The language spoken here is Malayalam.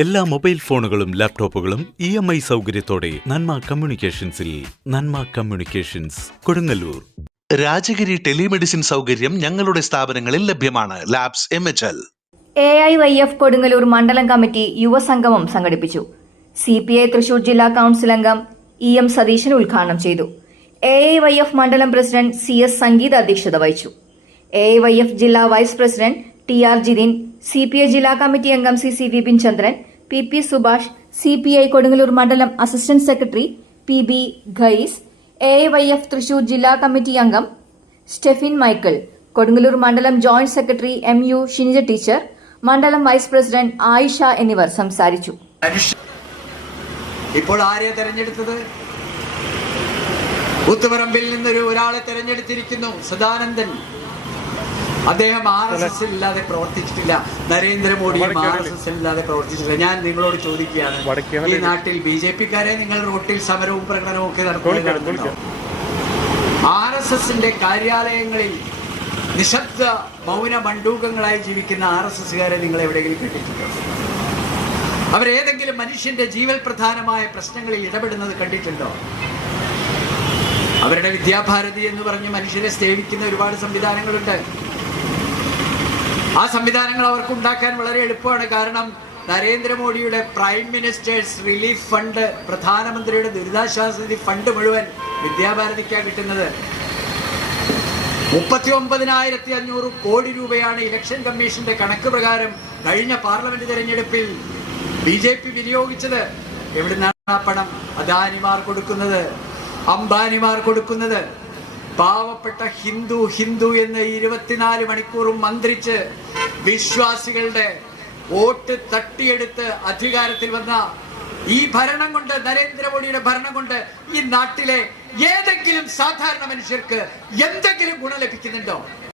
എല്ലാ മൊബൈൽ ഫോണുകളും ലാപ്ടോപ്പുകളും ഇ എം ഐ സൗകര്യത്തോടെ നന്മ കമ്മ്യൂണിക്കേഷൻസിൽ നന്മ കമ്മ്യൂണിക്കേഷൻസ് കൊടുങ്ങല്ലൂർ. രാജഗിരി ടെലിമെഡിസിൻ സൗകര്യം ഞങ്ങളുടെ സ്ഥാപനങ്ങളിൽ ലഭ്യമാണ്. Labs M H L. A I Y F Kodungallur മണ്ഡലം കമ്മിറ്റി യുവസംഗമം സംഘടിപ്പിച്ചു. സി പി ഐ തൃശൂർ ജില്ലാ കൌൺസിൽ അംഗം ഇ എം സതീശൻ ഉദ്ഘാടനം ചെയ്തു. എ ഐ വൈ എഫ് മണ്ഡലം പ്രസിഡന്റ് സി എസ് സംഗീത അധ്യക്ഷത വഹിച്ചു. എ ഐ വൈ എഫ് ജില്ലാ vice president T R Jithin C P I ജില്ലാ കമ്മിറ്റി അംഗം C C Vipin Chandran P P Subhash C P I Kodungallur മണ്ഡലം assistant secretary P B Khais A Y F Thrissur ജില്ലാ കമ്മിറ്റി അംഗം സ്റ്റെഫിൻ മൈക്കിൾ കൊടുങ്ങല്ലൂർ മണ്ഡലം joint secretary M U Shinija teacher മണ്ഡലം വൈസ് പ്രസിഡന്റ് ആയിഷ എന്നിവർ സംസാരിച്ചു. ഇപ്പോൾ ആരെ തെരഞ്ഞെടുത്തത്? കൂത്തുപറമ്പിൽ നിന്നൊരു ഒരാളെ തെരഞ്ഞെടുത്തിരിക്കുന്നു സദാനന്ദൻ. അദ്ദേഹം ആർ എസ് എസ് ഇല്ലാതെ പ്രവർത്തിച്ചിട്ടില്ല. നരേന്ദ്രമോദിയും ആർ എസ് എസ് ഇല്ലാതെ പ്രവർത്തിച്ചിട്ടില്ല. ഞാൻ നിങ്ങളോട് ചോദിക്കുകയാണ് ഈ നാട്ടിൽ ബി ജെ പിക്കാരെ നിങ്ങൾ റോട്ടിൽ സമരവും പ്രകടനവും ഒക്കെ നടത്തുന്നുണ്ടോ ആർ എസ് എസിന്റെ കാര്യാലയങ്ങളിൽ നിശബ്ദ മൗന മണ്ഡൂകങ്ങളായി ജീവിക്കുന്ന ആർ എസ് എസുകാരെ നിങ്ങൾ എവിടെയെങ്കിലും കണ്ടിട്ടുണ്ടോ? അവരേതെങ്കിലും മനുഷ്യന്റെ ജീവൽ പ്രധാനമായ പ്രശ്നങ്ങളിൽ ഇടപെടുന്നത് കണ്ടിട്ടുണ്ടോ? അവരുടെ വിദ്യാഭാരതി എന്ന് പറഞ്ഞ് മനുഷ്യരെ സേവിക്കുന്ന ഒരുപാട് സംവിധാനങ്ങളുണ്ട്. ആ സംവിധാനങ്ങൾ അവർക്ക് ഉണ്ടാക്കാൻ വളരെ എളുപ്പമാണ്. കാരണം നരേന്ദ്രമോദിയുടെ പ്രൈം മിനിസ്റ്റേഴ്സ് റിലീഫ് ഫണ്ട് പ്രധാനമന്ത്രിയുടെ ദുരിതാശ്വാസ നിധി ഫണ്ട് മുഴുവൻ വിദ്യാഭാരതിക്കാണ് കിട്ടുന്നത്. മുപ്പത്തി ഒമ്പതിനായിരത്തി അഞ്ഞൂറ് കോടി രൂപയാണ് ഇലക്ഷൻ കമ്മീഷന്റെ കണക്ക് പ്രകാരം കഴിഞ്ഞ പാർലമെന്റ് തെരഞ്ഞെടുപ്പിൽ ബി ജെ പി വിനിയോഗിച്ചത്. എവിടുന്നാണ് ആ പണം? അദാനിമാർ കൊടുക്കുന്നത്. അംബാനിമാർ കൊടുക്കുന്നത്. പാവപ്പെട്ട ഹിന്ദു ഹിന്ദു എന്ന് ഇരുപത്തിനാല് മണിക്കൂറും മന്ത്രിച്ച് വിശ്വാസികളുടെ വോട്ട് തട്ടിയെടുത്ത് അധികാരത്തിൽ വന്ന ഈ ഭരണം കൊണ്ട് നരേന്ദ്രമോദിയുടെ ഭരണം കൊണ്ട് ഈ നാട്ടിലെ ഏതെങ്കിലും സാധാരണ മനുഷ്യർക്ക് എന്തെങ്കിലും ഗുണം ലഭിക്കുന്നുണ്ടോ?